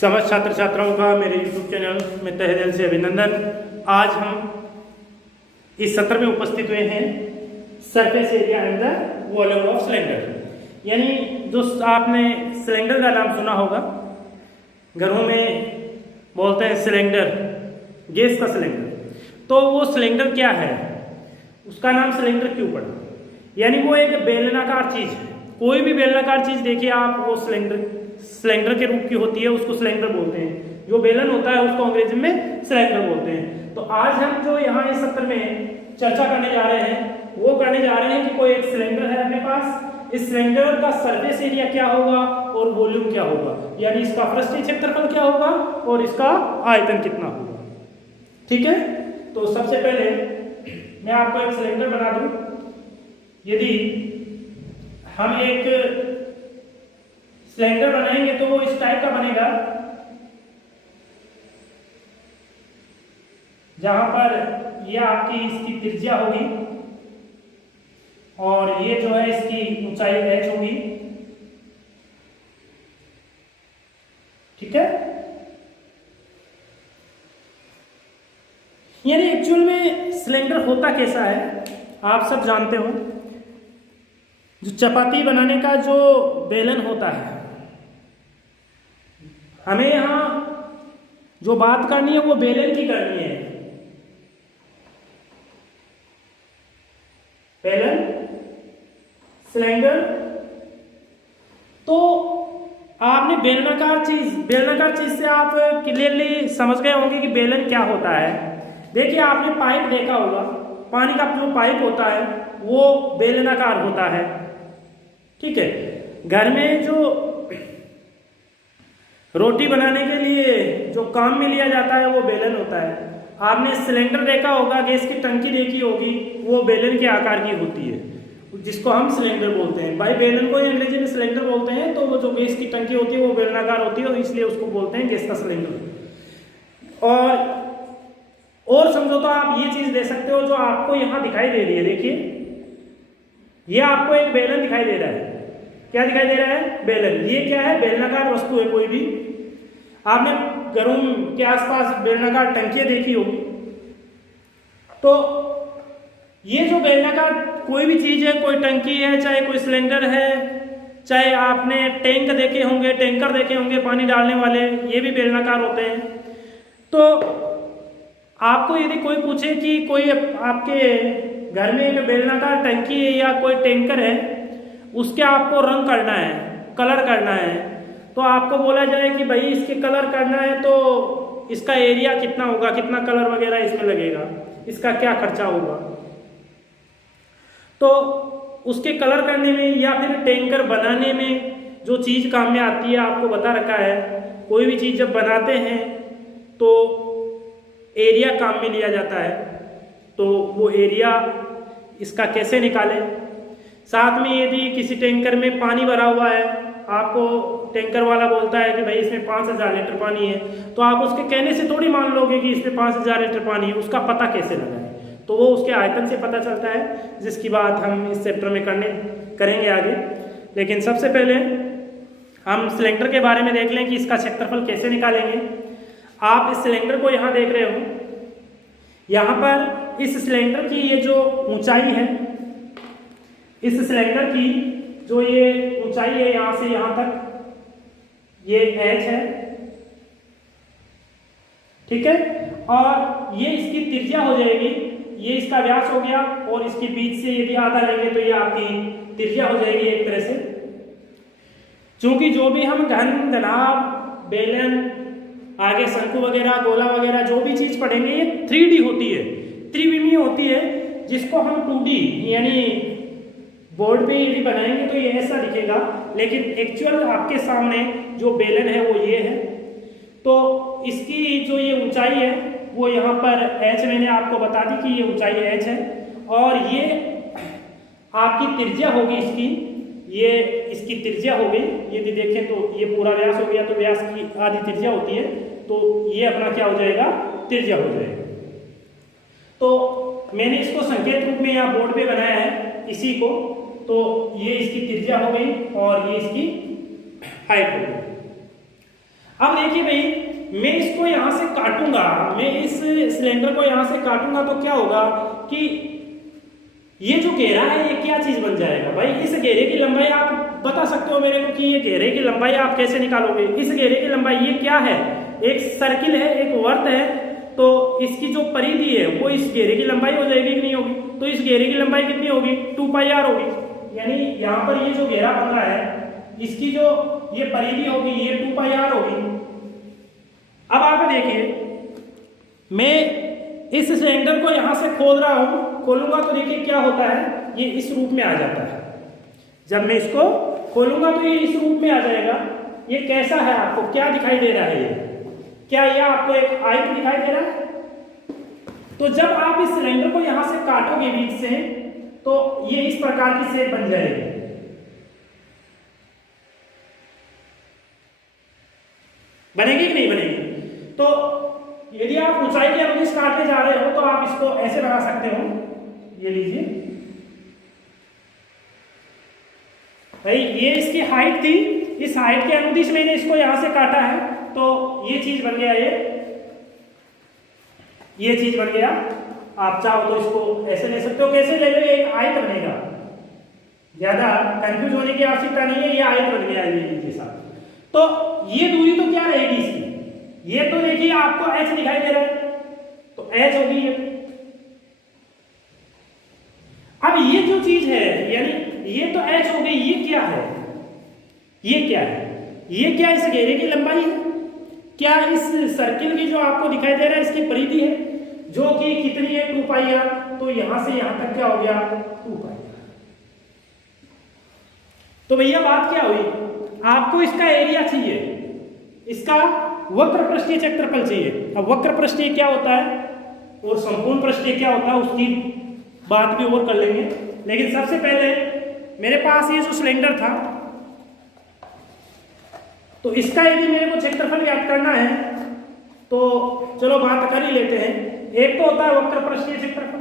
समस्त छात्र छात्राओं का मेरे YouTube चैनल में तहे दिल से अभिनंदन। आज हम इस सत्र में उपस्थित हुए हैं surface area and the volume of cylinder, यानी जो आपने सिलेंडर का नाम सुना होगा, घरों में बोलते हैं सिलेंडर, गैस का सिलेंडर। तो वो सिलेंडर क्या है, उसका नाम सिलेंडर क्यों पड़ा? यानी वो एक बेलनाकार चीज है। कोई भी बेलनाकार चीज देखिए आप, वो सिलेंडर के रूप की होती है, उसको सिलेंडर बोलते हैं। जो बेलन होता है उसको अंग्रेजी में सिलेंडर बोलते हैं। तो आज हम जो यहाँ इस सत्र में चर्चा करने जा रहे हैं वो करने जा रहे हैं कि कोई एक सिलेंडर है अपने पास, इस सिलेंडर का सरफेस एरिया क्या होगा और वॉल्यूम क्या होगा, यानी इसका पृष्ठीय क्षेत्रफल क्या होगा और इसका आयतन कितना होगा। ठीक है, तो सबसे पहले मैं आपको एक सिलेंडर बना दूं। यदि हम एक सिलेंडर बनाएंगे तो वो इस टाइप का बनेगा, जहां पर ये आपकी इसकी त्रिज्या होगी और ये जो है इसकी ऊंचाई h होगी। ठीक है, यानी एक्चुअल में सिलेंडर होता कैसा है आप सब जानते हो। जो चपाती बनाने का जो बेलन होता है, हमें यहां जो बात करनी है वो बेलन की करनी है। बेलन, सिलेंडर। तो आपने बेलनाकार चीज से आप क्लियरली समझ गए होंगे कि बेलन क्या होता है। देखिए आपने पाइप देखा होगा, पानी का जो पाइप होता है वो बेलनाकार होता है। ठीक है, घर में जो रोटी बनाने के लिए जो काम में लिया जाता है वो बेलन होता है। आपने सिलेंडर देखा होगा, गैस की टंकी देखी होगी, वो बेलन के आकार की होती है, जिसको हम सिलेंडर बोलते हैं। भाई बेलन को ही अंग्रेजी में सिलेंडर बोलते हैं। तो वो जो गैस की टंकी होती है वो बेलनाकार होती है और इसलिए उसको बोलते हैं गैस का सिलेंडर। और समझो तो आप ये चीज दे सकते हो जो आपको यहाँ दिखाई दे रही है। देखिए ये आपको एक बेलन दिखाई दे रहा है। क्या दिखाई दे रहा है? बेलन। ये क्या है? बेलनाकार वस्तु है। कोई भी आपने घरों के आसपास बेलनाकार टंकियां देखी होगी। तो ये जो बेलनाकार कोई भी चीज है, कोई टंकी है, चाहे कोई सिलेंडर है, चाहे आपने टैंक देखे होंगे, टैंकर देखे होंगे पानी डालने वाले, ये भी बेलनाकार होते हैं। तो आपको यदि कोई पूछे कि कोई आपके घर में एक बेलनाकार टंकी है या कोई टैंकर है, उसके आपको रंग करना है, कलर करना है, तो आपको बोला जाए कि भाई इसके कलर करना है तो इसका एरिया कितना होगा, कितना कलर वगैरह इसमें लगेगा, इसका क्या खर्चा होगा। तो उसके कलर करने में या फिर टैंकर बनाने में जो चीज काम में आती है आपको बता रखा है। कोई भी चीज जब बनाते हैं तो एरिया काम में लिया जाता है। तो वो एरिया इसका कैसे निकालें। साथ में यदि किसी टैंकर में पानी भरा हुआ है, आपको टैंकर वाला बोलता है कि भाई इसमें 5000 लीटर पानी है, तो आप उसके कहने से थोड़ी मान लोगे कि इसमें 5000 लीटर पानी है। उसका पता कैसे लगाएं? तो वो उसके आयतन से पता चलता है, जिसकी बात हम इस चैप्टर में करेंगे आगे। लेकिन सबसे पहले हम सिलेंडर के बारे में देख लें कि इसका क्षेत्रफल कैसे निकालेंगे। आप इस सिलेंडर को यहाँ देख रहे हो, यहाँ पर इस सिलेंडर की ये जो ऊंचाई है, इस सिलेंडर की जो ये ऊंचाई है यहां से यहां तक, ये h है। ठीक है, और ये इसकी त्रिज्या हो जाएगी, ये इसका व्यास हो गया, और इसके बीच से यदि आधा लेंगे तो ये आपकी त्रिज्या हो जाएगी एक तरह से। क्योंकि जो भी हम घन, घनाभ, बेलन, आगे शंकु वगैरह, गोला वगैरह जो भी चीज पढ़ेंगे ये 3D होती है, त्रिविमीय होती है, जिसको हम 2D यानी बोर्ड पे यदि बनाएंगे तो ये ऐसा दिखेगा। लेकिन एक्चुअल आपके सामने जो बेलन है वो ये है। तो इसकी जो ये ऊंचाई है वो यहाँ पर h, मैंने आपको बता दी कि ये ऊंचाई h है, और ये आपकी त्रिज्या होगी इसकी, ये इसकी त्रिज्या होगी। यदि देखें तो ये पूरा व्यास हो गया, तो व्यास की आधी त्रिज्या होती है, तो ये अपना क्या हो जाएगा? त्रिज्या हो जाएगा। तो मैंने इसको संकेत रूप में यहाँ बोर्ड पे बनाया है इसी को। तो ये इसकी त्रिज्या हो गई और ये इसकी हाइट हो गई। अब देखिए भाई, मैं इसको यहां से काटूंगा, मैं इस सिलेंडर को यहां से काटूंगा तो क्या होगा कि ये जो घेरा है ये क्या चीज बन जाएगा भाई। इस घेरे की लंबाई आप बता सकते हो मेरे को कि ये घेरे की लंबाई आप कैसे निकालोगे। इस घेरे की लंबाई ये क्या है, एक सर्किल है, एक वर्त है, तो इसकी जो परिधि है वो इस घेरे की लंबाई हो जाएगी कि नहीं होगी। तो इस घेरे की लंबाई कितनी होगी, 2πr होगी। यानी यहाँ पर ये जो घेरा बन रहा है इसकी जो ये परिधि होगी ये 2πr होगी। अब आप देखिए, मैं इस सिलेंडर को यहां से खोल रहा हूं, खोलूंगा तो देखिए क्या होता है, ये इस रूप में आ जाता है। जब मैं इसको खोलूंगा तो ये इस रूप में आ जाएगा। ये कैसा है, आपको क्या दिखाई दे रहा है, ये क्या ये आपको एक आयत दिखाई दे रहा है। तो जब आप इस सिलेंडर को यहां से काटोगे बीच से तो ये इस प्रकार की शेप बन जाएगी। बनेगी कि नहीं बनेगी। तो यदि आप ऊंचाई के अनुदिश काटने जा रहे हो तो आप इसको ऐसे बना सकते हो। ये लीजिए भाई, ये इसकी हाइट थी, इस हाइट के अनुदिश मैंने इसको यहां से काटा है तो ये चीज बन गया, ये चीज बन गया। आप चाहो तो इसको ऐसे ले सकते हो, कैसे ले लो, एक आयत बनेगा। ज्यादा कंफ्यूज होने की आवश्यकता नहीं है, ये आयत बन गया ये के साथ। तो ये दूरी तो क्या रहेगी इसकी, ये तो देखिए आपको h दिखाई दे रहा है तो h होगी ये। अब ये जो चीज है यानी ये तो h हो गई, ये क्या है, ये क्या है, ये क्या इस घेरे की लंबाई है, क्या इस सर्किल की जो आपको दिखाई दे रहा है इसकी परिधि है जो कि कितनी है 2πr। तो यहां से यहां तक क्या हो गया 2πr। तो भैया बात क्या हुई, आपको इसका एरिया चाहिए, इसका वक्र पृष्ठीय क्षेत्रफल चाहिए। अब वक्र पृष्ठीय क्या होता है और संपूर्ण पृष्ठीय क्या होता है उसकी बात भी और कर लेंगे। लेकिन सबसे पहले मेरे पास ये जो सिलेंडर था तो इसका यदि मेरे को क्षेत्रफल ज्ञात करना है तो चलो बात कर ही लेते हैं। एक तो होता है वक्र पृष्ठीय क्षेत्रफल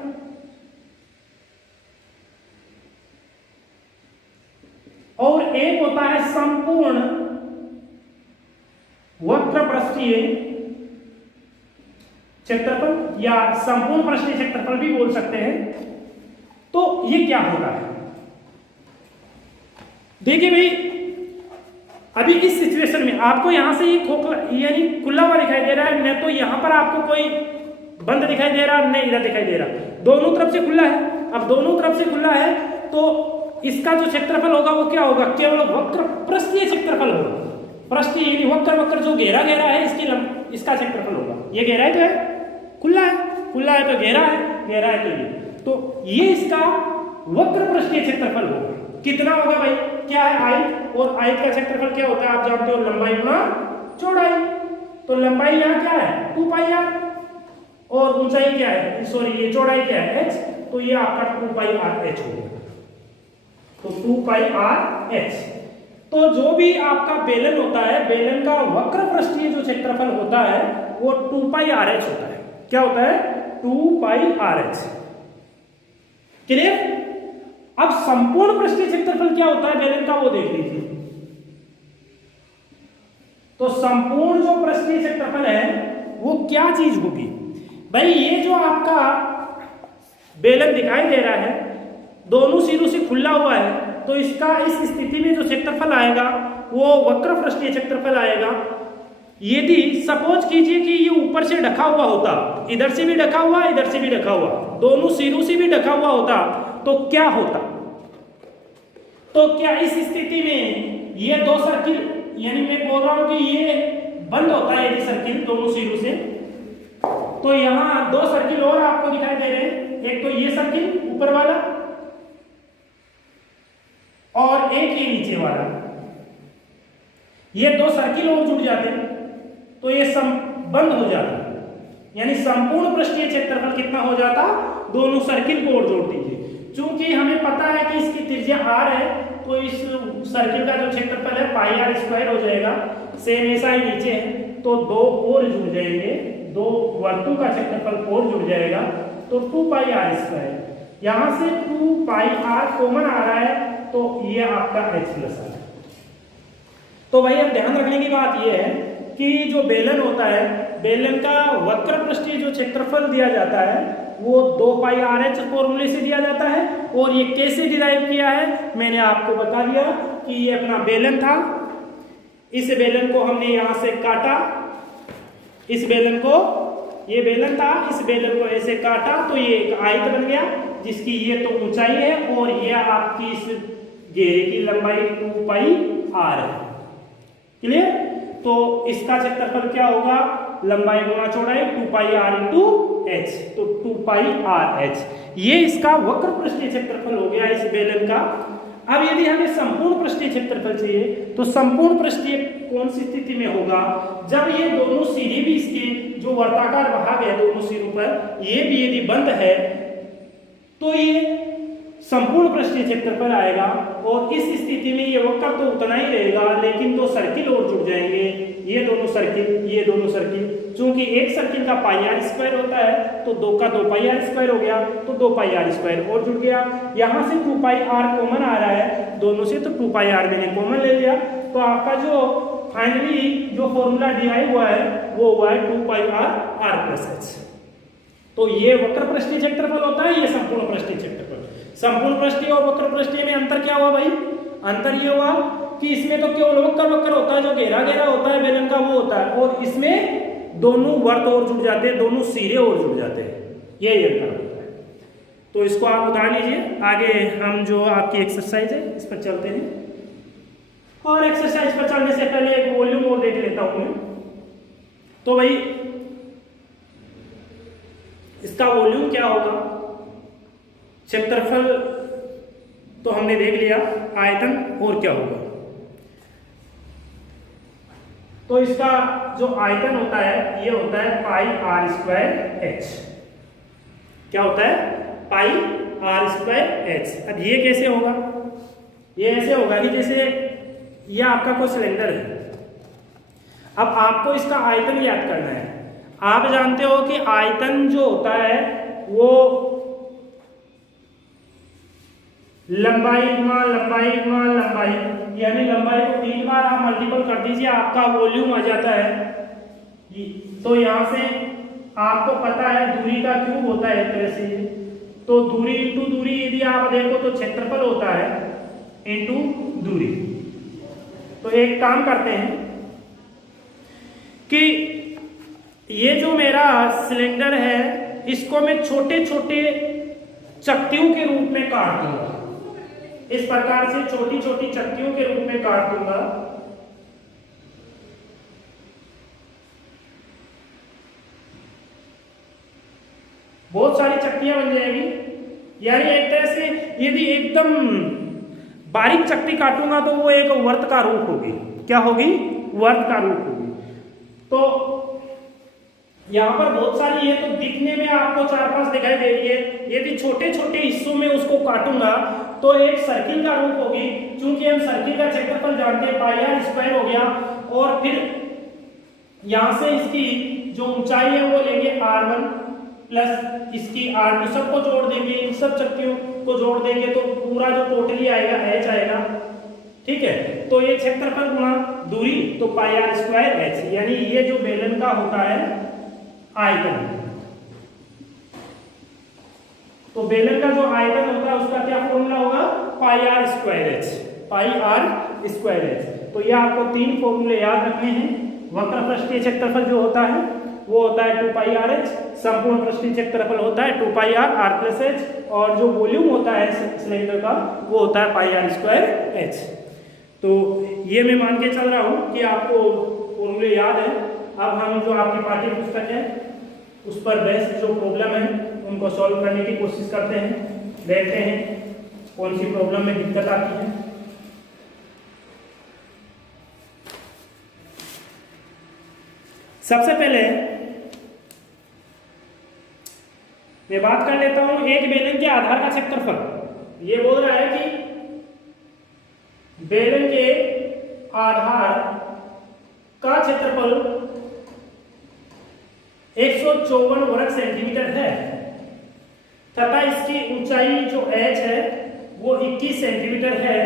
और एक होता है संपूर्ण वक्र पृष्ठीय क्षेत्रफल या संपूर्ण पृष्ठीय क्षेत्रफल भी बोल सकते हैं। तो ये क्या होता है, देखिए भाई, अभी इस सिचुएशन में आपको यहां से ये खोखला यानी खुला हुआ दिखाई दे रहा है, न तो यहां पर आपको कोई बंद दिखाई दे रहा, नहीं इधर दिखाई दे रहा, दोनों तरफ से खुला है। अब दोनों तरफ से खुला है तो इसका जो क्षेत्रफल होगा वो क्या होगा, केवल वक्र पृष्ठीय क्षेत्रफल होगा। पृष्ठीय यानी वक्र जो घेरा है इसका क्षेत्रफल होगा। ये घेरा है तो है, खुला है तो घेरा है तो ये, तो ये इसका वक्र पृष्ठीय क्षेत्रफल होगा। कितना होगा भाई, क्या है आयत, और आयत का क्षेत्रफल क्या होता है आप जानते हो, लंबाई गुणा चौड़ाई। तो लंबाई यहाँ क्या है 2πr और ऊंचाई क्या है, सॉरी ये चौड़ाई क्या है h, तो ये आपका 2πrh हो गया। तो 2πrh। तो जो भी आपका बेलन होता है, बेलन का वक्र पृष्ठीय जो क्षेत्रफल होता है वो 2πrh होता है। क्या होता है 2πrh। क्लियर। अब संपूर्ण पृष्ठीय क्षेत्रफल क्या होता है बेलन का वो देख लीजिए। तो संपूर्ण जो पृष्ठीय क्षेत्रफल है वो क्या चीज होगी भाई, ये जो आपका बेलन दिखाई दे रहा है दोनों सिरों से खुला हुआ है तो इसका इस स्थिति में जो क्षेत्रफल आएगा वो वक्र पृष्ठीय क्षेत्रफल आएगा। यदि सपोज कीजिए कि ये ऊपर से ढका हुआ होता, इधर से भी ढका हुआ इधर से भी ढका हुआ, दोनों सिरों से भी ढका हुआ होता तो क्या होता, तो क्या इस स्थिति में ये दो सर्किल, यानी मैं बोल रहा हूं कि ये बंद होता है यदि सर्किल दोनों सिरों से, तो यहां दो सर्किल और आपको दिखाई दे रहे हैं, एक तो ये सर्किल ऊपर वाला और एक ये नीचे वाला, ये दो सर्किल और जुड़ जाते तो ये बंद हो जाता, यानी संपूर्ण पृष्ठीय क्षेत्रफल कितना हो जाता, दोनों सर्किल को और जोड़ दीजिए। चूंकि हमें पता है कि इसकी त्रिज्या r है तो इस सर्किल का जो क्षेत्रफल है πr² हो जाएगा। सेम ऐसा ही नीचे है तो दो और जुड़ जाएंगे, दो वर्तुल का क्षेत्रफल और जुड़ जाएगा तो 2πr²। यहां से 2πr कॉमन आ रहा है तो ये आपका h प्लस है। तो भाई अब ध्यान रखने की बात यह है कि जो बेलन होता है, बेलन का वक्र पृष्ठीय जो क्षेत्रफल दिया जाता है वो 2 पाई आर एच फॉर्मूले से दिया जाता है। और ये कैसे डिराइव किया है मैंने आपको बता दिया कि ये अपना बेलन था, इस बेलन को हमने यहां से काटा, इस बेलन को, ये बेलन था, इस बेलन को ऐसे काटा तो ये एक आयत बन गया जिसकी ये तो ऊंचाई है और ये आपकी इस घेरे की लंबाई 2 पाई आर है। क्लियर? तो इसका क्षेत्रफल क्या होगा, लंबाई गुणा चौड़ाई 2 पाई आर इंटू एच, तो 2 पाई आर एच, ये इसका वक्र पृष्ठीय क्षेत्रफल हो गया इस बेलन का। अब यदि हमें संपूर्ण पृष्ठीय क्षेत्रफल चाहिए तो संपूर्ण पृष्ठीय कौन सी स्थिति में होगा, जब ये दोनों सिरे भी इसके जो वर्ताकार भाग है दोनों सिरों पर ये भी यदि बंद है तो ये संपूर्ण पृष्ठीय क्षेत्रफल आएगा। और इस स्थिति में ये वक्र तो उतना ही रहेगा लेकिन 2 सर्किल और जुड़ जाएंगे, ये दोनों सर्किल, ये दोनों सर्किल, चूंकि एक सर्किल का पाई आर स्क्वायर होता है तो 2 का 2 पाई आर स्क्वायर हो गया, तो 2 पाई आर स्क्वायर और जुड़ गया। यहाँ से 2 पाई आर कॉमन आ रहा है दोनों से, तो 2 पाई आर मैंने कॉमन ले लिया, तो आपका जो फाइनली जो फॉर्मूला डिराइव हुआ है वो हुआ है 2 पाई आर आर प्लस एच। तो ये वक्र पृष्ठीय क्षेत्रफल होता है, ये संपूर्ण पृष्ठीय क्षेत्रफल। संपूर्ण पृष्ठीय और वक्र पृष्ठीय में अंतर क्या हुआ भाई, अंतर ये हुआ कि इसमें तो केवल वक्र होता है, जो घेरा घेरा होता है बेलन का वो होता है, और इसमें दोनों वर्त और जुड़ जाते हैं, दोनों सिरे और जुड़ जाते हैं, यही अंतर होता है। तो इसको आप उतार लीजिए। आगे हम जो आपकी एक्सरसाइज है इस पर चलते हैं, और एक्सरसाइज पर चलने से पहले एक वॉल्यूम और देख लेता हूं मैं। तो भाई इसका वॉल्यूम क्या होगा, क्षेत्रफल तो हमने देख लिया, आयतन और क्या होगा। तो इसका जो आयतन होता है ये होता है पाई आर स्क्वायर एच। क्या होता है, पाई आर स्क्वायर एच। अब ये कैसे होगा, ये ऐसे होगा कि जैसे ये आपका कोई सिलेंडर है, अब आपको इसका आयतन ज्ञात करना है। आप जानते हो कि आयतन जो होता है वो लंबाई गुणा लंबाई गुणा लंबाई, यानी लंबाई को 3 बार आप मल्टीपल कर दीजिए, आपका वॉल्यूम आ जाता है। तो यहां से आपको पता है दूरी का क्यूब होता है एक तरह से, तो दूरी इंटू दूरी यदि आप देखो तो क्षेत्रफल होता है इंटू दूरी। तो एक काम करते हैं कि ये जो मेरा सिलेंडर है इसको मैं छोटे छोटे चक्तियों के रूप में काट दूंगा, इस प्रकार से छोटी छोटी चक्तियों के रूप में काट दूंगा। बहुत सारी चक्तियां बन जाएगी, यानी एक तरह से यदि एकदम बारीक चक्ति काटूंगा तो वो एक वर्त का रूप होगी। क्या होगी, वर्त का रूप होगी। तो यहाँ पर बहुत सारी है, तो दिखने में आपको 4-5 दिखाई दे रही है। यदि छोटे छोटे हिस्सों में उसको काटूंगा तो एक सर्किल का रूप होगी, क्योंकि हम सर्किल का क्षेत्रफल जानते हैं पाई आर स्क्वायर हो गया। और फिर यहां से इसकी जो ऊंचाई है वो लेंगे r1 प्लस इसकी r2, सबको जोड़ देंगे, इन सब चक्तियों को जोड़ देंगे तो पूरा जो टोटली आएगा h आएगा। ठीक है, तो ये क्षेत्रफल गुणा दूरी, तो पाई आर स्क्वायर एच, यानी ये जो बेलन का होता है आयतन। तो बेलन का जो आयतन होता है उसका क्या फॉर्मूला होगा, pi r square h, pi r square h. तो ये आपको 3 फॉर्मूले याद रखने हैं। वक्र पृष्ठीय क्षेत्रफल जो होता है वो होता है 2 पाई आर एच, संपूर्ण पृष्ठीय क्षेत्रफल होता है 2 पाई आर आर प्लस एच, और जो वॉल्यूम होता है सिलेंडर का वो होता है पाई आर स्क्वायर एच। तो ये मैं मान के चल रहा हूँ कि आपको फॉर्मूले याद है। अब हम जो आपकी पाठ्य पुस्तक है उस पर बेस्ड जो प्रॉब्लम है उनको सॉल्व करने की कोशिश करते हैं, देखते हैं कौन सी प्रॉब्लम में दिक्कत आती है। सबसे पहले मैं बात कर लेता हूं एक बेलन के आधार का क्षेत्रफल। ये बोल रहा है कि बेलन के आधार का क्षेत्रफल 154 वर्ग सेंटीमीटर है तथा इसकी ऊंचाई जो h है वो 21 सेंटीमीटर है।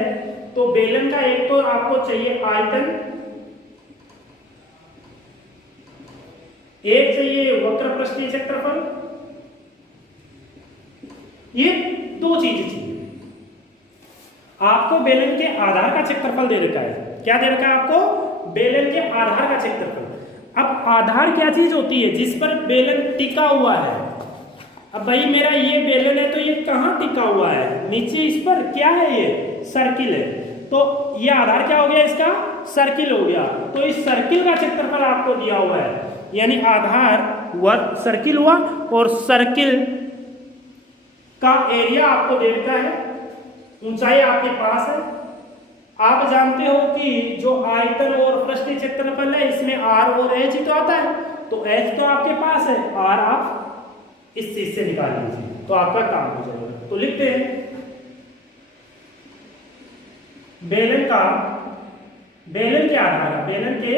तो बेलन का एक तो आपको चाहिए आयतन एक चाहिए वक्र पृष्ठीय क्षेत्रफल, ये दो चीजें चाहिए। आपको बेलन के आधार का क्षेत्रफल दे रखा है। क्या दे रखा है आपको? बेलन के आधार का क्षेत्रफल। अब आधार क्या चीज होती है? जिस पर बेलन टिका हुआ है। अब भाई मेरा ये बेलन है तो ये कहाँ टिका हुआ है? नीचे इस पर क्या है? ये सर्किल है, तो ये आधार क्या हो गया इसका? सर्किल हो गया। तो इस सर्किल का क्षेत्रफल आपको दिया हुआ है, यानी आधार वर्ग सर्किल हुआ और सर्किल का एरिया आपको दे रखा है, ऊंचाई आपके पास है। आप जानते हो कि जो आयतन और पृष्ठीय क्षेत्रफल है इसमें आर और एच ही तो आता है, तो एच तो आपके पास है, आर आप इस चीज से निकाल लीजिए तो आपका काम हो जाएगा। तो लिखते हैं बेलन के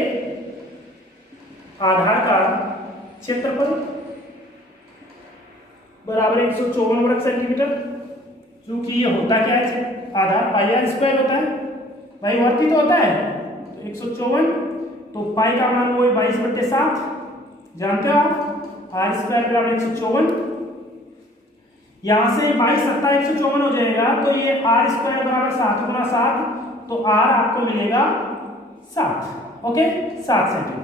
आधार का क्षेत्रफल बराबर 154 वर्ग सेंटीमीटर। क्योंकि ये होता क्या है? आधार पाई आर स्क्वायर होता है, भाई वर्ग ही तो होता है, तो 154, तो पाई का मान वो है 22/7, जानते हो आप, आर स्क्वायर बराबर 154। यहां से 22 सत्ता 154 हो जाएगा, तो ये आर स्क्वायर बराबर 7 गुना 7, तो आर आपको मिलेगा 7। Okay, 7 centimetre.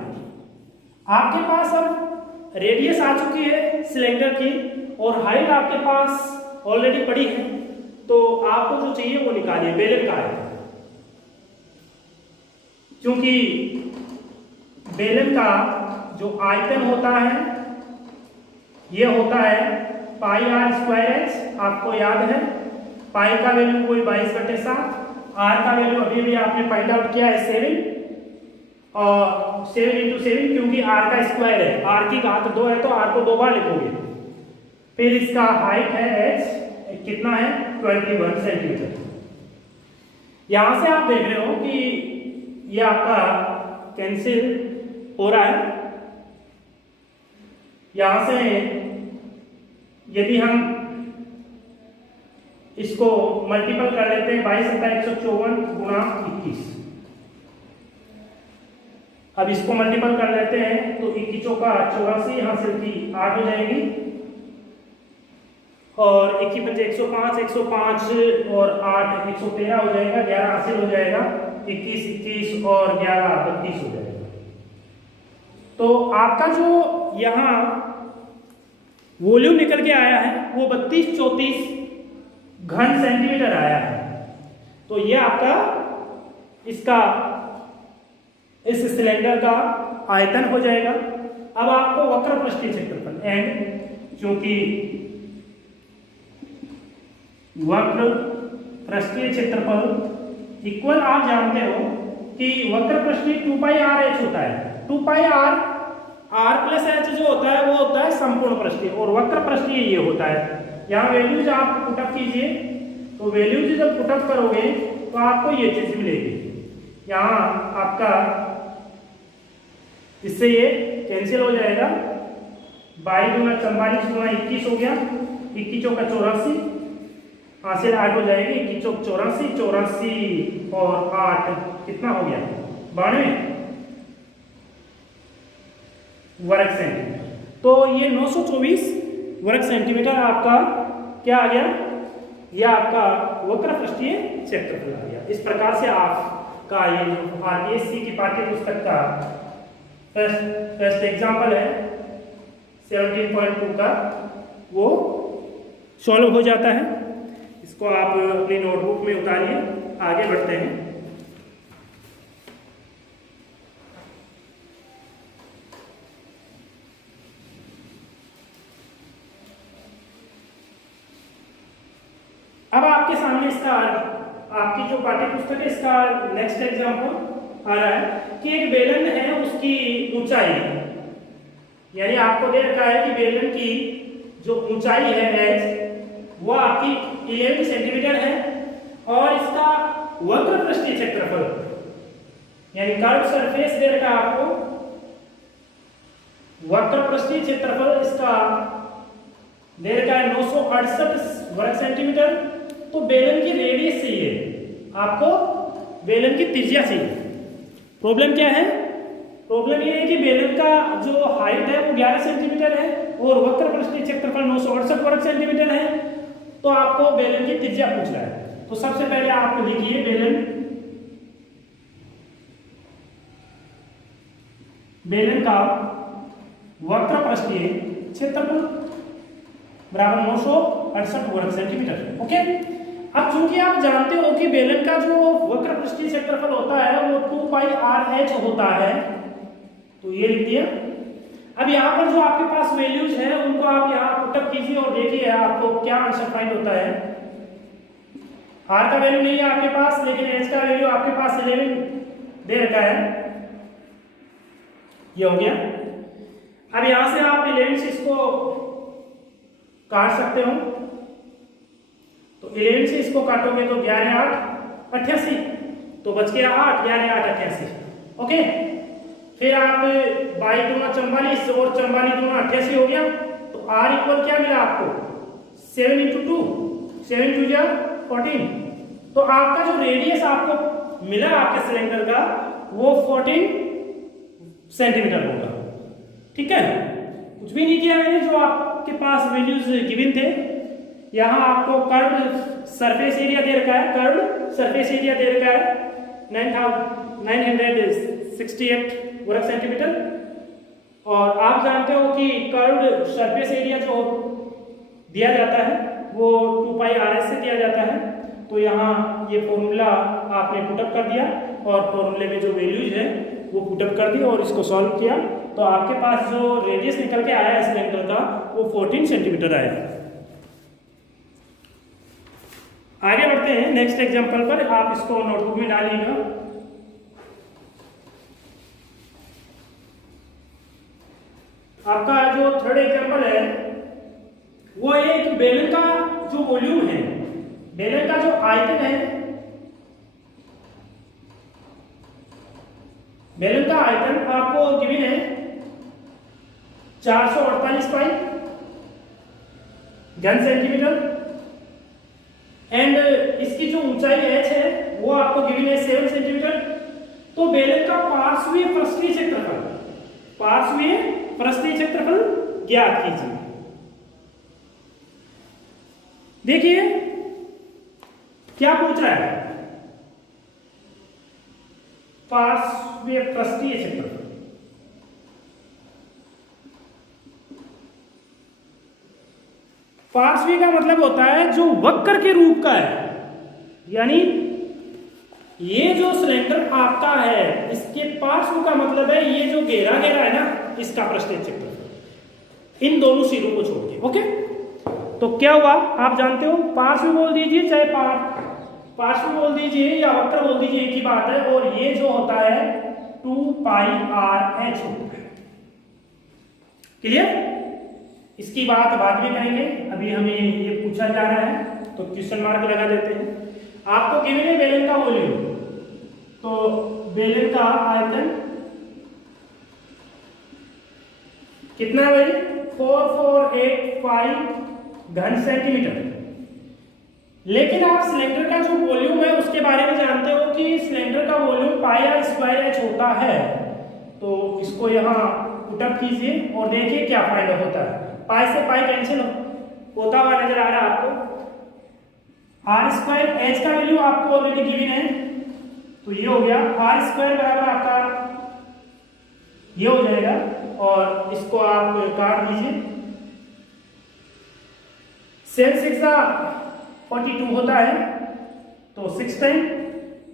आपके पास अब रेडियस आ चुकी है सिलेंडर की और हाइट आपके पास ऑलरेडी पड़ी है, तो आपको जो चाहिए वो निकालिए बेलन का है। क्योंकि बेलन का जो आयतन होता है ये होता है पाई आर स्क्वायर एच, आपको याद है पाई का वैल्यू कोई 22/7, आर का वैल्यू अभी भी आपने फाइंड आउट किया है 7, और 7 × 7 क्योंकि आर का स्क्वायर है, आर की घात 2 है तो आर को 2 बार लिखोगे। फिर इसका हाइट है एच, कितना है? 21 सेंटीमीटर। यहां से आप देख रहे हो कि ये आपका कैंसिल हो रहा है। यहां से यदि हम इसको मल्टीपल कर लेते हैं 22 सत्ता 154 गुणा 21, अब इसको मल्टीपल कर लेते हैं तो 21 चौका 84, हासिल की 8 हो जाएगी, और 21 पंजे 105, 105 और 8 113 हो जाएगा, 11 हासिल हो जाएगा, 21 21 और 11 32 हो जाएगा। तो आपका जो यहाँ वॉल्यूम निकल के आया है वो 3234 घन सेंटीमीटर आया है। तो ये आपका इसका इस सिलेंडर का आयतन हो जाएगा। अब आपको वक्र पृष्ठीय क्षेत्रफल एंड, क्योंकि वक्र पृष्ठीय क्षेत्रफल इक्वल आप जानते हो कि वक्र पृष्ठीय 2πr(h) होता है। 2πr r+h जो होता है वो होता है संपूर्ण पृष्ठीय, और वक्र पृष्ठीय ये होता है। यहाँ वैल्यूज आप पुटअप कीजिए, तो वैल्यूज जब पुटअप करोगे तो आपको ये चीज मिलेगी। यहाँ आपका इससे ये कैंसिल हो जाएगा, 22 गुना 44 गुना 21 हो गया, 21 चौका 84, हासिल 8 हो जाएगी, 21 चौक 84, 84 और 8 कितना हो गया? 92 वर्ग सेंटीमीटर। तो ये 924 वर्ग सेंटीमीटर आपका क्या आ गया? यह आपका वक्र पृष्ठीय क्षेत्रफल आ गया। इस प्रकार से आपका ये जो आरपीएससी की पाठ्य पुस्तक का फर्स्ट एग्जाम्पल है 17.2 का, वो सॉल्व हो जाता है। इसको आप अपनी नोटबुक में उतारिए, आगे बढ़ते हैं। अब आपके सामने इसका आपकी जो पाठ्य पुस्तक है इसका नेक्स्ट एग्जाम्पल आ रहा है कि एक बेलन है, उसकी ऊंचाई, यानी आपको दे रखा है कि बेलन की जो ऊंचाई है एच वो आपकी 11 सेंटीमीटर है, और इसका वक्र पृष्ठीय क्षेत्रफल यानी कर्व सरफेस दे रखा है आपको, वक्र पृष्ठीय क्षेत्रफल इसका दे रखा है 968 वर्ग सेंटीमीटर। तो बेलन की रेडियस चाहिए, आपको बेलन की त्रिज्या चाहिए। प्रॉब्लम क्या है? प्रॉब्लम ये है कि बेलन का जो हाइट है वो 11 सेंटीमीटर है और वक्र पृष्ठीय क्षेत्रफल 968 वर्ग सेंटीमीटर है। तो आपको बेलन की त्रिज्या पूछ रहा है। तो सबसे पहले आप लिखिए बेलन का वक्र पृष्ठीय क्षेत्रफल बराबर 968 वर्ग सेंटीमीटर। ओके, अब चूंकि आप जानते हो कि बेलन का जो वक्र पृष्ठीय क्षेत्रफल होता है वो 2 पाई RH होता है, तो ये लिख दिया। अब यहाँ पर जो आपके पास वैल्यूज है उनको आप यहाँ पुटअप कीजिए और देखिए आपको क्या आंसर फाइंड होता है। R का वैल्यू नहीं है आपके पास, लेकिन H का वैल्यू आपके पास 11 दे रखा है, ये हो गया। अब यहां से आप 11 से इसको काट सकते हो, तो 11 से इसको काटोगे तो 11 8 88, तो बच गया 8, 11 8 88। ओके, फिर आप 22 दूना 44 और 44 दूना 88 हो गया, तो R इक्वल क्या मिला आपको 7 × 2, 7 2 जा 14। तो आपका जो रेडियस आपको मिला आपके सिलेंडर का वो 14 सेंटीमीटर होगा। ठीक है, कुछ भी नहीं किया मैंने, जो आपके पास वैल्यूज गिवन थे। यहाँ आपको कर्व सरफेस एरिया दे रखा है, कर्व सरफेस एरिया दे रखा है 968 वर्ग सेंटीमीटर, और आप जानते हो कि कर्व सरफेस एरिया जो दिया जाता है वो 2 पाई RS से दिया जाता है। तो यहाँ ये फॉर्मूला आपने पुटअप कर दिया और फॉर्मूले में जो वैल्यूज है वो पुटअप कर दिया और इसको सॉल्व किया, तो आपके पास जो रेडियस निकल के आया है सिलेंडर का वो 14 सेंटीमीटर आया। आगे बढ़ते हैं नेक्स्ट एग्जांपल पर, आप इसको नोटबुक में डालिएगा। आपका जो थर्ड एग्जांपल है वो एक बेलन का जो वॉल्यूम है, बेलन का जो आयतन है, बेलन का आयतन आपको गिवन है 448 पाई घन सेंटीमीटर, एंड इसकी जो ऊंचाई h है वो आपको गिवन है 7 सेंटीमीटर। तो बेलन का पार्श्वीय पृष्ठीय क्षेत्रफल, पार्श्वीय पृष्ठीय क्षेत्रफल ज्ञात कीजिए। देखिए क्या पूछ रहा है, पार्श्वीय पृष्ठीय क्षेत्रफल। पार्श्वीय का मतलब होता है जो वक्र के रूप का है, यानी ये जो सिलेंडर आपका है इसके पार्श्व का मतलब है ये जो घेरा घेरा है ना इसका पृष्ठीय क्षेत्रफल, इन दोनों सिरों को छोड़ के। ओके, तो क्या हुआ आप जानते हो, पार्श्व बोल दीजिए चाहे पार्श्व बोल दीजिए या वक्र बोल दीजिए, एक ही बात है। और ये जो होता है 2 पाई RH होता है। क्लियर, इसकी बात बाद में करेंगे, अभी हमें ये पूछा जा रहा है तो क्वेश्चन मार्क लगा देते हैं। आपको गिवन है बेलन का वॉल्यूम, तो बेलन का आयतन कितना है, 4485 घन सेंटीमीटर। लेकिन आप सिलेंडर का जो वॉल्यूम है उसके बारे में जानते हो कि सिलेंडर का वॉल्यूम पाई r स्क्वायर h होता है। तो इसको यहाँ पुटअप कीजिए और देखिए क्या फाइंड होता है। पाई से पाई कैंसिल होता हुआ नजर आ रहा है आपको। r स्क्वायर h का वैल्यू आपको ऑलरेडी गिवन है, तो ये हो गया r स्क्वायर बराबर आपका ये हो जाएगा, और इसको आप काट दीजिए। 7 6 42 होता है, तो 6 टाइम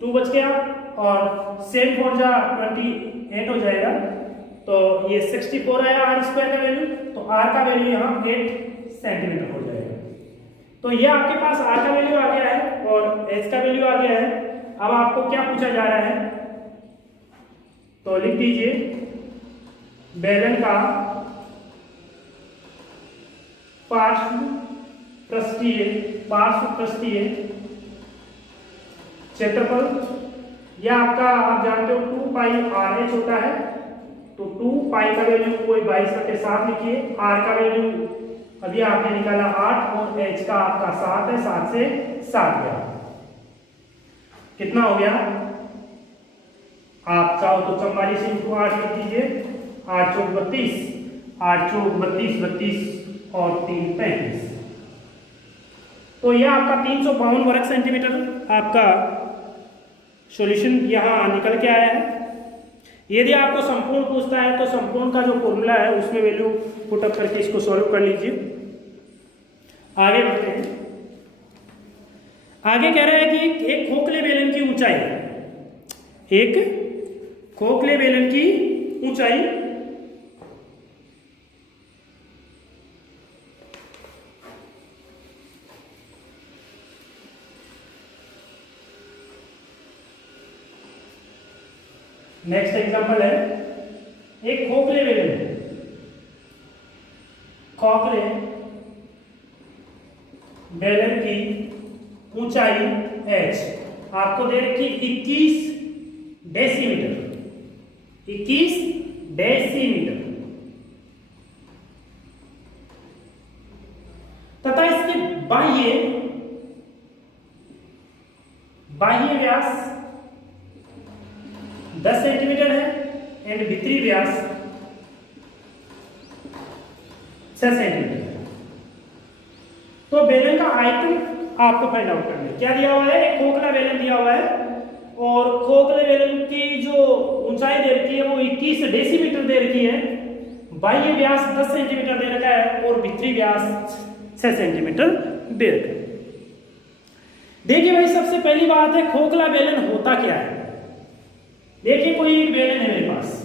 2 बच गया, और 7 4 जा 28 हो जाएगा, तो ये 64 आया r स्क्वायर का वैल्यू। तो r का वैल्यू यहाँ 8 सेंटीमीटर हो जाएगा। तो ये आपके पास r का वैल्यू आ गया है और h का वैल्यू आ गया है। अब आपको क्या पूछा जा रहा है, तो लिख दीजिए बेलन का पार्श्व पृष्ठीय क्षेत्रफल, यह आपका आप जानते हो 2 पाई RH होता है। तो 2 पाई का वैल्यू कोई 22/7 लिखिए, r का वैल्यू अभी आपने निकाला 8 और h का आपका 7 है, 7 से 7 गया, कितना हो गया आप चाहो तो 44 इंटू 8 लिख दीजिए, 8 चौक 32, 8 चौक 32, 32 और 3 35। तो यह आपका 352 वर्ग सेंटीमीटर आपका सॉल्यूशन यहाँ निकल के आया है। यदि आपको संपूर्ण पूछता है तो संपूर्ण का जो फॉर्मूला है उसमें वैल्यू पुटअप करके इसको सॉल्व कर लीजिए। आगे बढ़ते हैं। आगे कह रहा है कि एक खोखले बेलन की ऊंचाई, एक खोखले बेलन की ऊंचाई नेक्स्ट एग्जांपल है, एक खोखले बेलन, खोखले बेलन की ऊंचाई h आपको दे रखी 21 डेसीमीटर, 21 डेसीमीटर तथा इसके बाह्य व्यास 10 सेंटीमीटर है एंड भीतरी व्यास 6 सेंटीमीटर है। तो बेलन का आयतन आपको फाइंड आउट करना है। क्या दिया हुआ है? एक खोखला बेलन दिया हुआ है और खोखले बेलन की जो ऊंचाई दे रखी है वो 21 डेसीमीटर दे रखी है, बाह्य व्यास 10 सेंटीमीटर दे रखा है और भीतरी व्यास 6 सेंटीमीटर दे रखा है। देखिए भाई, सबसे पहली बात है खोखला बेलन होता क्या है। देखिए कोई एक बेलन है मेरे पास,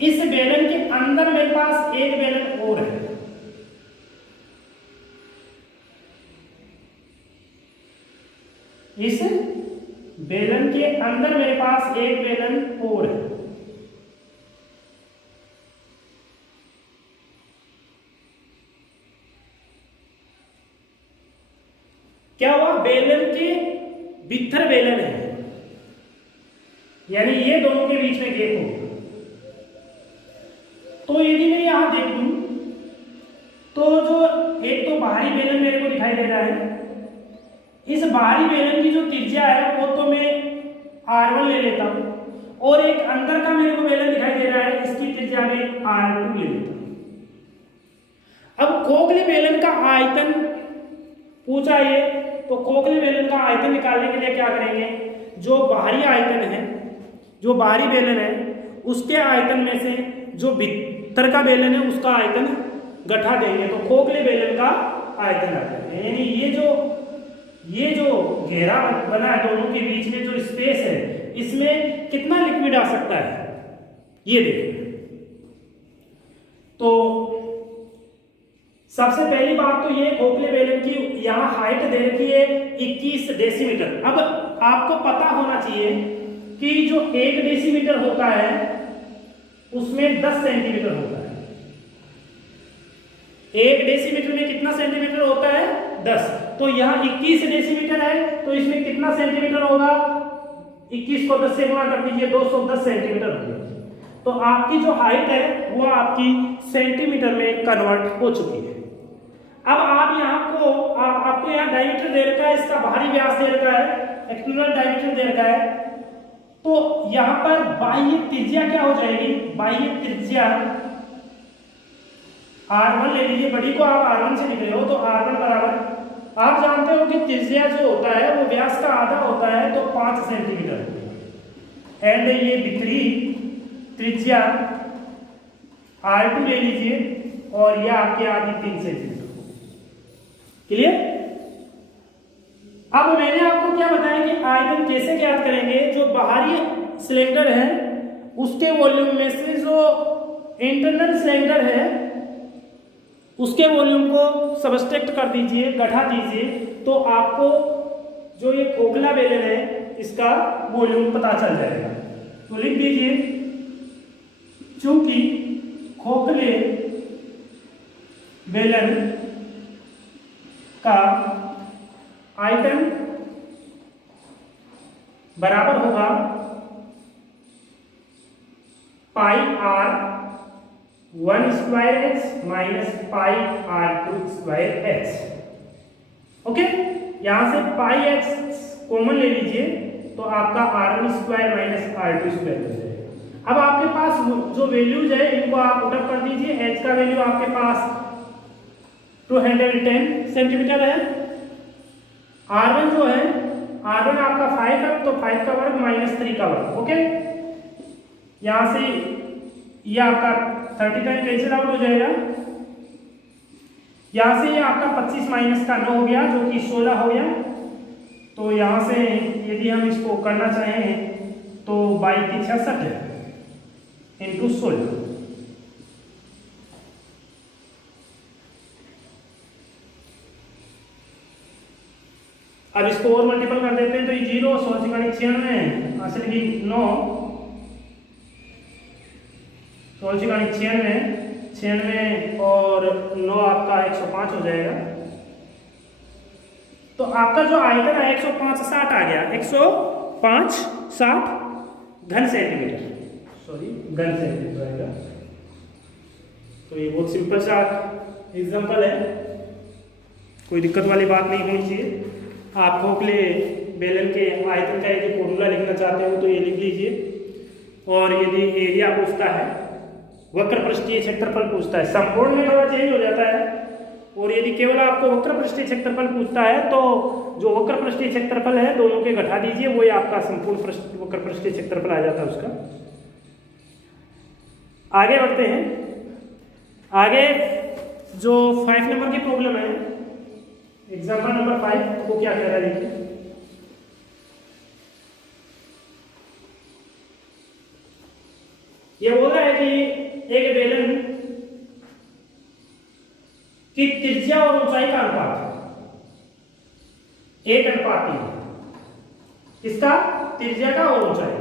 इस बेलन के अंदर मेरे पास एक बेलन और है, इस बेलन के अंदर मेरे पास एक बेलन और है। क्या हुआ? बेलन के भीतर बेलन है, यानी ये दोनों के बीच में गैप होगा। तो यदि मैं यहां देखूं तो जो एक तो बाहरी बेलन मेरे को दिखाई दे रहा है, इस बाहरी बेलन की जो त्रिज्या है वो तो मैं R1 ले लेता हूं और एक अंदर का मेरे को बेलन दिखाई दे रहा है, इसकी त्रिज्या में R2 ले लेता हूं। अब खोखले बेलन का आयतन पूछा ये, तो खोखले बेलन का आयतन निकालने के लिए क्या करेंगे? जो बाहरी आयतन है, जो बाहरी बेलन है उसके आयतन में से जो भीतर का बेलन है उसका आयतन घटा देंगे, तो खोखले बेलन का आयतन आता है। यानी ये जो घेरा बना है दोनों के बीच में जो स्पेस है, इसमें कितना लिक्विड आ सकता है ये देखिए। तो सबसे पहली बात तो ये खोखले बेलन की यहाँ हाइट दे रखी है 21 डेसीमीटर। अब आपको पता होना चाहिए कि जो 1 डेसीमीटर होता है उसमें 10 सेंटीमीटर होता है। 1 डेसीमीटर में कितना सेंटीमीटर होता है? 10। तो यहाँ 21 डेसीमीटर है तो इसमें कितना सेंटीमीटर होगा? 21 को 10 से गुणा कर दीजिए, 210 सेंटीमीटर होगा। तो आपकी जो हाइट है वो आपकी सेंटीमीटर में कन्वर्ट हो चुकी है। अब आप आपको यहाँ डायमीटर दे रखा है, इसका बाहरी व्यास दे रखा है, एक्सटर्नल डायमीटर दे रखा है। तो यहाँ पर बाह्य त्रिज्या क्या हो जाएगी? बाह्य त्रिज्या R1 ले लीजिए, बड़ी को आप R1 से निकले हो तो R1 बराबर, आप जानते हो कि त्रिज्या जो होता है वो व्यास का आधा होता है तो 5 सेंटीमीटर। एंड ये भीतरी त्रिज्या R2 ले लीजिए और यह आपके आगे 3 सेंटीमीटर। क्लियर? अब मैंने आपको क्या बताया कि आयतन कैसे ज्ञात करेंगे। जो बाहरी सिलेंडर है उसके वॉल्यूम में से जो इंटरनल सिलेंडर है उसके वॉल्यूम को सबट्रैक्ट कर दीजिए, घटा दीजिए, तो आपको जो ये खोखला बेलन है इसका वॉल्यूम पता चल जाएगा। तो लिख दीजिए, चूंकि खोखले बेलन का आयतन बराबर होगा पाई R 1 square x minus pi R2 square x. Okay, यहाँ से पाई एक्स कॉमन ले लीजिए तो आपका R1 square minus R2 square हो जाएगा। अब आपके पास जो वैल्यूज है इनको आप पुटअप कर दीजिए। एच का वैल्यू आपके पास 210 सेंटीमीटर है। R1 जो है, R1 आपका 5 है तो 5 का वर्ग माइनस 3 का वर्ग। ओके, यहाँ से ये आपका 30 टाइम कैंसिल आउट हो जाएगा। यहाँ से ये आपका 25 माइनस का 9 हो गया जो कि 16 हो गया। तो यहाँ से यदि हम इसको करना चाहें तो 22 की 66 है इंटू 16। अब इसको और मल्टीपल कर देते हैं तो ये 0 16 96 असल की 9 16 96 और 9 आपका 105 हो जाएगा। तो आपका जो आयतन है 105 60 आ गया, 105 60 घन सेंटीमीटर, सॉरी घन सेंटीमीटर आएगा। तो ये बहुत सिंपल सा एग्जांपल है, कोई दिक्कत वाली बात नहीं होनी चाहिए। आप खोखले बेलन के आयतन का यदि फॉर्मूला लिखना चाहते हो तो ये लिख लीजिए। और यदि एरिया पूछता है, वक्र पृष्ठीय क्षेत्रफल पूछता है, संपूर्ण में थोड़ा चेंज हो जाता है। और यदि केवल आपको वक्र पृष्ठीय क्षेत्रफल पूछता है तो जो वक्र पृष्ठीय क्षेत्रफल है दोनों के घटा दीजिए, वही आपका संपूर्ण वक्र पृष्ठीय क्षेत्रफल आ जाता है उसका। आगे बढ़ते हैं। आगे जो 5 नंबर की प्रॉब्लम है, एग्जाम्पल नंबर 5 वो क्या कह रहा है देखिए। ये बोल रहा है कि एक बेलन की त्रिज्या और ऊंचाई का अनुपात 1:3 है। इसका त्रिज्या का और ऊंचाई,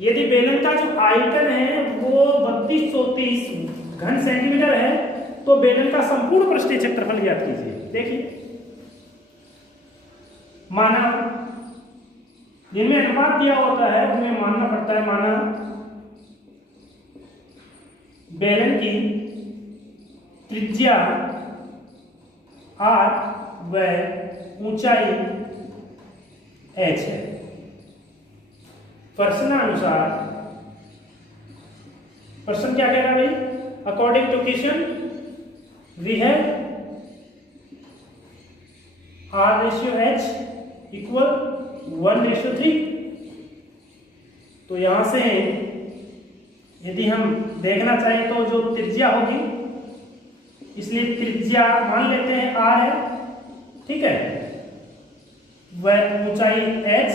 यदि बेलन का जो आयतन है वो 3230 घन सेंटीमीटर है तो बेलन का संपूर्ण पृष्ठीय क्षेत्रफल ज्ञात कीजिए। देखिए, माना जिनमें अनुपात दिया होता है उन्हें मानना पड़ता है, माना बेलन की त्रिज्या r व ऊंचाई h है। प्रश्नानुसार, प्रश्न क्या कह रहा है भाई, according to question we have R/H equal 1/3। तो यहां से यदि हम देखना चाहें तो जो त्रिज्या होगी, इसलिए त्रिज्या मान लेते हैं r है, ठीक है, वह ऊंचाई h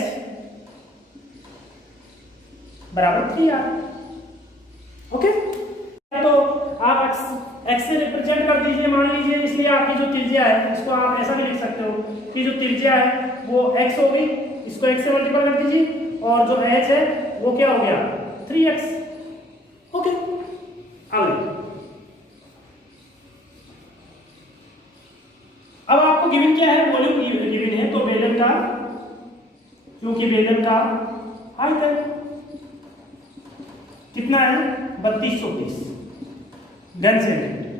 बराबर 3r। ओके, तो आप x से रिप्रेजेंट कर दीजिए, मान लीजिए, इसलिए आपकी जो त्रिज्या है इसको आप ऐसा भी लिख सकते हो कि जो त्रिज्या है वो x होगी, इसको x से मल्टीप्लाई कर दीजिए, और जो h है वो क्या हो गया 3x। ओके, आगे अब आपको गिवन क्या है, वॉल्यूम गिवन है। तो बेलन का, क्योंकि बेलन का आयतन कितना है 3230 घन सेंटीमीटर,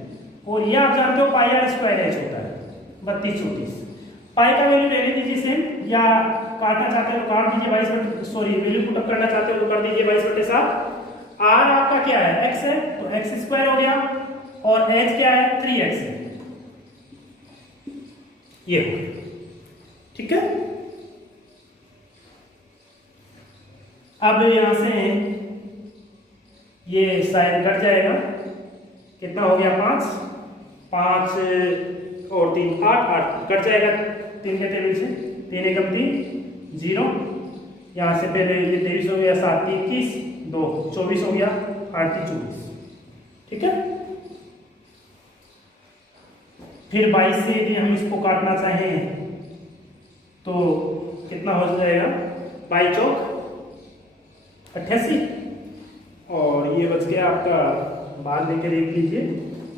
और ये आप जानते हो पाई r स्क्वायर h होता है 3230। पाई का वैल्यू ले लीजिए सेम, या काटना चाहते हो तो काट दीजिए 22, सॉरी वैल्यू पुटअप करना चाहते हो तो कर दीजिए 22/7। r आपका क्या है x है तो x स्क्वायर हो गया, और h क्या है 3x है, ये ठीक है। अब यहां से ये शायद कट जाएगा, कितना हो गया 5 5 और 3 8 कट जाएगा 3 के टेबल से, 3 एकम 3 0, यहाँ से पहले ये 23 हो गया, 7 3 21 2 24 हो गया, 8 3 24, ठीक है। फिर 22 से यदि हम इसको काटना चाहें तो कितना हो जाएगा, 22 चौक 88, और ये बच गया आपका, बाहर लेके देख लीजिए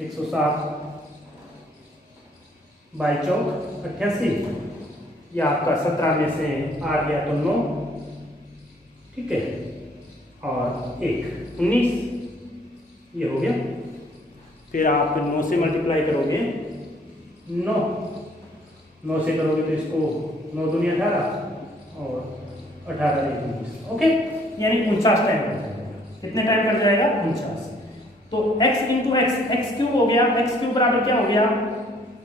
107 22 चौक 88, या आपका 17 में से आ गया तो 9, ठीक है, और 1 19, ये हो गया फिर आप 9 से मल्टीप्लाई करोगे, 9 से करोगे तो इसको 9 दूनी 18 और 18 19, ओके, यानी 49 टाइम कर जाएगा। कितने टाइम कर जाएगा? 49। तो x इंटू एक्स क्यूब हो गया, एक्स क्यूब बराबर क्या हो गया?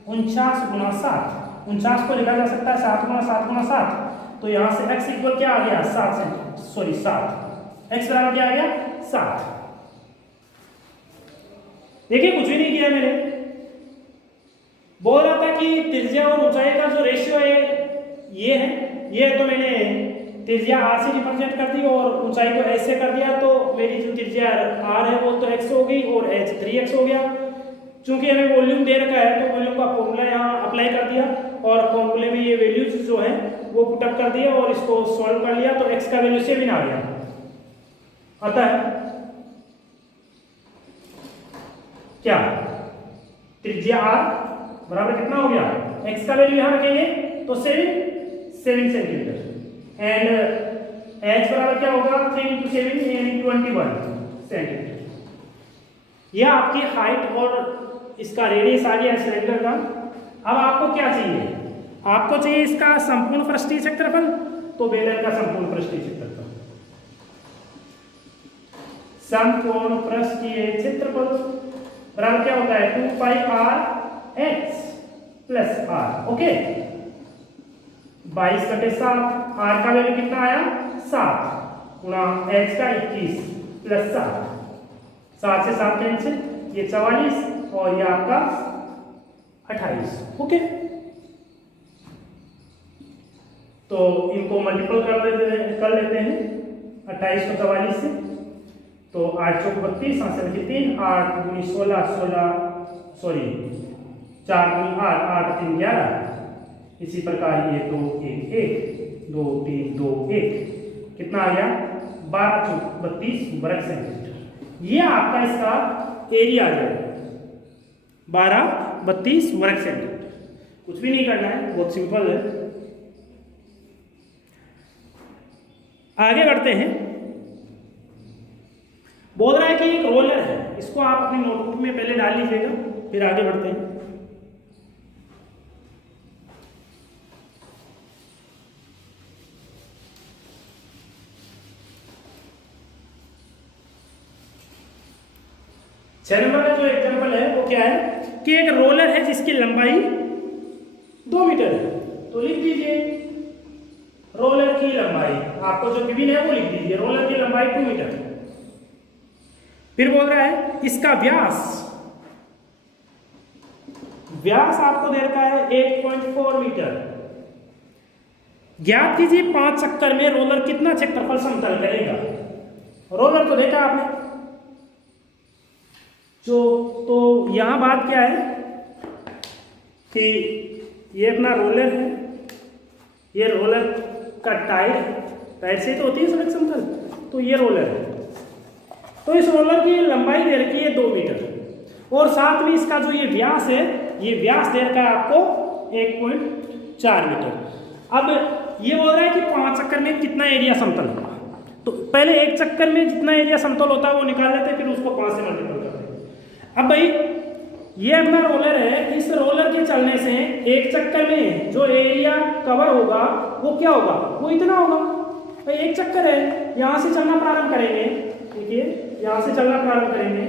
49 गुना 7। 49 को लिखा जा सकता है 7 गुना 7 गुना 7। तो यहाँ से x इक्वल क्या आ गया? 7। x बराबर क्या आ गया? 7। देखिए कुछ भी नहीं किया मैंने, बोल रहा था कि त्रिज्या और ऊंचाई का जो रेशियो है ये है, ये तो मैंने त्रिज्या r से रिप्रेजेंट कर दी और ऊंचाई को s से कर दिया, तो मेरी जो त्रिज्या r है वो तो x हो गई और h 3x हो गया। चूंकि हमें वॉल्यूम दे रखा है तो वॉल्यूम का फॉर्मूला यहाँ अप्लाई कर दिया और फॉर्मूले में ये वैल्यूज जो है वो पुटअप कर दिया और इसको सॉल्व कर लिया, तो x का वैल्यू 7 आ गया। अतः क्या त्रिज्या r बराबर कितना हो गया? x का वैल्यू यहां रखेंगे तो 7 सेंटीमीटर एंड h बराबर क्या होगा? 3 × 7 यानी 21 सेंटीमीटर। यह आपकी हाइट और इसका रेडियस आ गया सिलेंडर का। अब आपको क्या चाहिए? आपको चाहिए इसका संपूर्ण पृष्ठीय क्षेत्रफल, तो बेलन का संपूर्ण पृष्ठीय क्षेत्रफल, संपूर्ण पृष्ठीय क्षेत्रफल बराबर क्या होता है? 2 पाई r h plus r, okay. 22/7, r का वैल्यू कितना आया? 7 गुना h का 21 प्लस 7 से 7 कैंसिल, ये 44 और ये आपका 28, ओके। तो इनको मल्टीपल कर लेते हैं 28 को 44 से, तो 8 चौक 32, 3 8 गुनी 16 सॉरी 4 गुनी 8 3 11। इसी प्रकार ये 2 1 1 2 3 2 1 कितना आ गया? 12 चौक 32 वर्ग सेंटीमीटर। ये आपका इसका एरिया आ जाएगा 12 32 वर्ग सेंटीमीटर। कुछ भी नहीं करना है, बहुत सिंपल है। आगे बढ़ते हैं। बोल रहा है कि एक रोलर है, इसको आप अपनी नोटबुक में पहले डाल लीजिएगा, फिर आगे बढ़ते हैं। छह नंबर का जो एग्जाम्पल है वो क्या है कि एक रोलर है जिसकी लंबाई 2 मीटर है। तो लिख दीजिए रोलर की लंबाई, आपको जो गिवन है वो लिख दीजिए, रोलर की लंबाई 2 मीटर है। फिर बोल रहा है इसका व्यास आपको दे रखा है 1.4 मीटर। ज्ञात कीजिए 5 चक्कर में रोलर कितना क्षेत्रफल समतल करेगा। रोलर तो देखा आपने, तो यहां बात क्या है कि ये अपना रोलर है, ये रोलर का टायर से तो होती है सड़क समतल, तो ये रोलर है। तो इस रोलर की लंबाई दे रखी है 2 मीटर और साथ में इसका जो ये व्यास है, ये व्यास दे रखा है आपको 1.4 मीटर। अब ये बोल रहा है कि 5 चक्कर में कितना एरिया समतल होगा। तो पहले एक चक्कर में जितना एरिया समतल होता है वो निकाल लेते हैं, फिर उसको 5 से मल्टीपल करते हैं। अब भाई ये अपना रोलर है, इस रोलर के चलने से एक चक्कर में जो एरिया कवर होगा वो क्या होगा? वो इतना होगा। भाई एक चक्कर है, यहाँ से चलना प्रारंभ करेंगे, देखिए यहाँ से चलना प्रारंभ करेंगे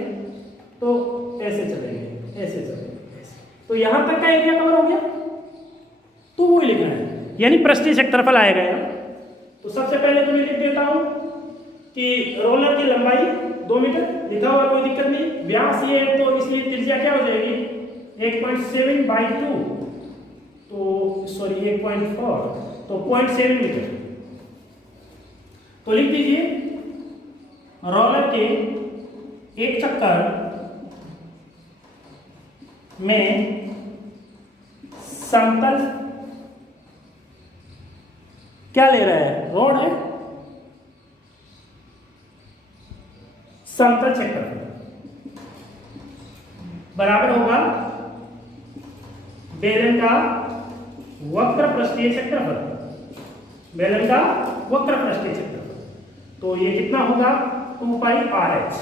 तो ऐसे चलेंगे, ऐसे चलेंगे, ऐसे, तो यहाँ तक का एरिया कवर हो गया, तो वो ही लिखना है, यानी पृष्ठीय क्षेत्रफल आएगा यहाँ। तो सबसे पहले तो मैं लिख देता हूँ कि रोलर की लंबाई 2 मीटर लिखा हुआ, कोई दिक्कत नहीं। व्यास ये है तो इसलिए त्रिज्या क्या हो जाएगी 1.7/2, तो सॉरी 1.4, तो 0.7 मीटर। तो लिख दीजिए रोलर के एक चक्कर में समतल क्या ले रहा है? रोड है, समतल क्षेत्रफल बराबर होगा बेलन का वक्र पृष्ठीय क्षेत्रफल, बेलन का वक्र पृष्ठीय क्षेत्रफल। तो ये कितना होगा 2 पाई RH।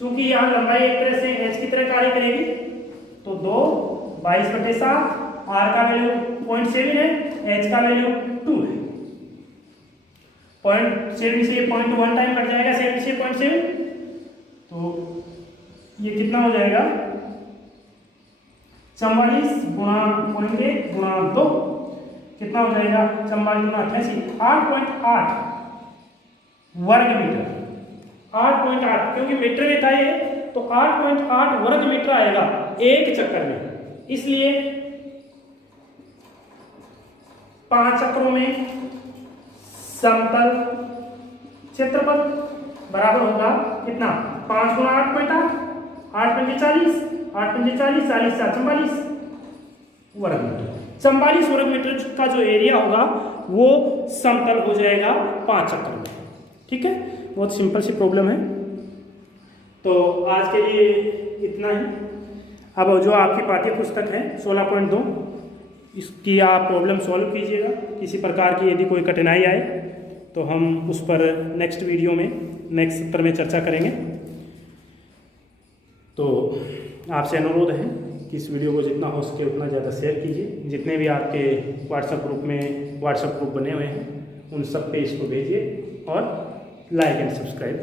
चूंकि यहाँ लंबाई एक तरह से एच की तरह कार्य करेगी, तो 2 22/7, आर का वैल्यू 0.7 है, एच का वैल्यू 2 है। 0.7 से 0.1 टाइम कट जाएगा, 7 से 0.7, तो ये कितना हो जाएगा 44 गुणा 0.1 गुणा 2 कितना हो जाएगा 44 गुणा 88, 8.8 वर्ग मीटर। 8.8 क्योंकि मीटर में था ये, तो 8.8 वर्ग मीटर आएगा एक चक्कर में। इसलिए 5 चक्रों में समतल क्षेत्रफल बराबर होगा कितना 5 गुणा 8.8, 8 40, 8 40, 40 44 वर्ग मीटर। 44 वर्ग मीटर का जो एरिया होगा वो समतल हो जाएगा 5 चक्कर में। ठीक है, बहुत सिंपल सी प्रॉब्लम है। तो आज के लिए इतना ही। अब जो आपकी पाठ्य पुस्तक है 16.2, इसकी आप प्रॉब्लम सॉल्व कीजिएगा। किसी प्रकार की यदि कोई कठिनाई आए तो हम उस पर नेक्स्ट वीडियो में, नेक्स्ट सत्र में चर्चा करेंगे। तो आपसे अनुरोध है कि इस वीडियो को जितना हो सके उतना ज़्यादा शेयर कीजिए। जितने भी आपके व्हाट्सएप ग्रुप बने हुए हैं उन सब पे इसको भेजिए और लाइक एंड सब्सक्राइब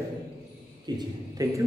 कीजिए। Thank you.